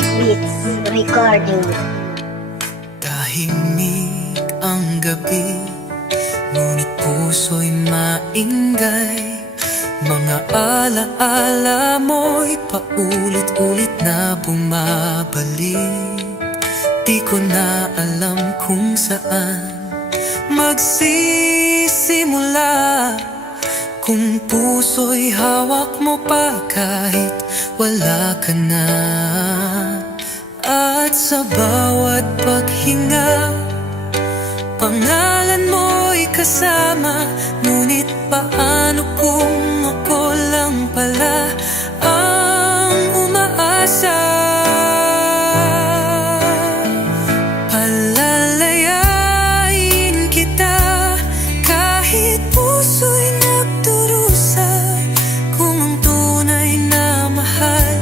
Music Beats Recording. Tahimik ang gabi, ngunit puso'y maingay. Mga alaala mo'y paulit-ulit na bumabalik. Di ko na alam kung saan magsisimula, kung puso'y hawak mo pa kahit wala ka na. At sa bawat paghinga, pangalan mo'y kasama. Ngunit paano kung ako lang pala ang umaasa? Palalayain kita kahit puso'y nagdurusa, kung ang tunay na mahal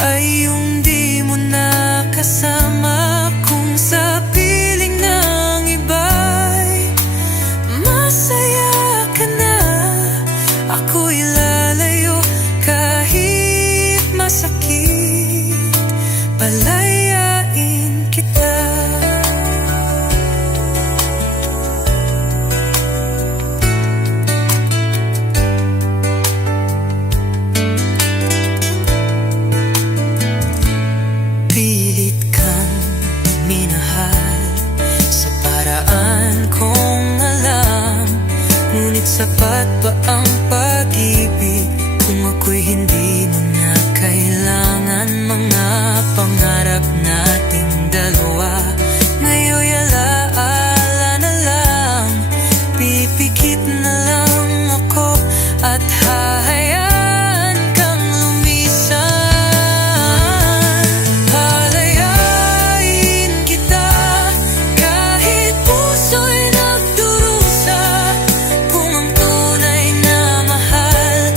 ay yung di mo na kasama. Kung sa piling ng iba'y masaya ka na, ako'y lalayo kahit masakit. Palayain kita. Pilit kang minahal sa paraan kong alam, ngunit sapat ba ang pag-ibig kung ako'y hindi mo na kailangan? Mga pangarap nating dalawa ngayon'y alaala na lang. Pipikit na lang ako at hahayaan kang lumisan. Palayain kita kahit puso'y nagdurusa, kung ang tunay na mahal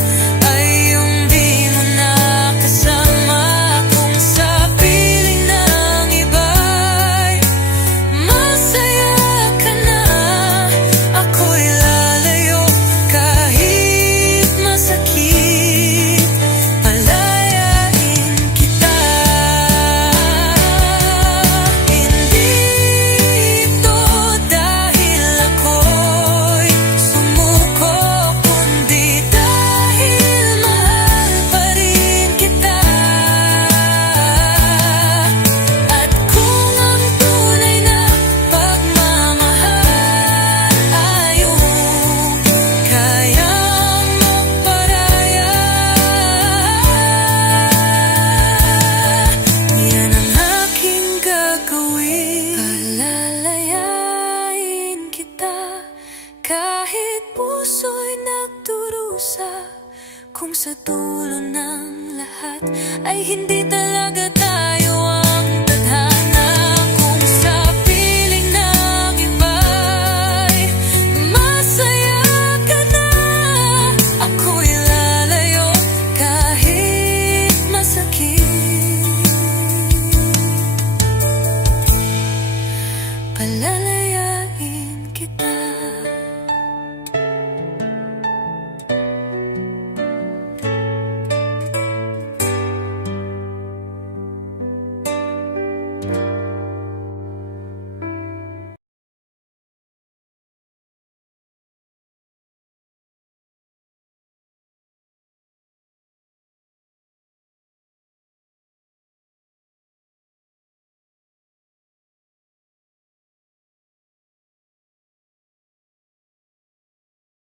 ay yung di mo na kasama. Kung sa piling ng iba'y masaya ka na, ako'y lalayo kahit masakit. Palayain kita. Hindi ito dahil ako'y sumuko, kundi dahil mahal pa rin kita. At kung ang tunay na pagmamahal ay yung kayang magparaya, yan ang aking gagawin. Palalayain kita kahit puso'y nagdurusa, kung sa dulo ng lahat ay hindi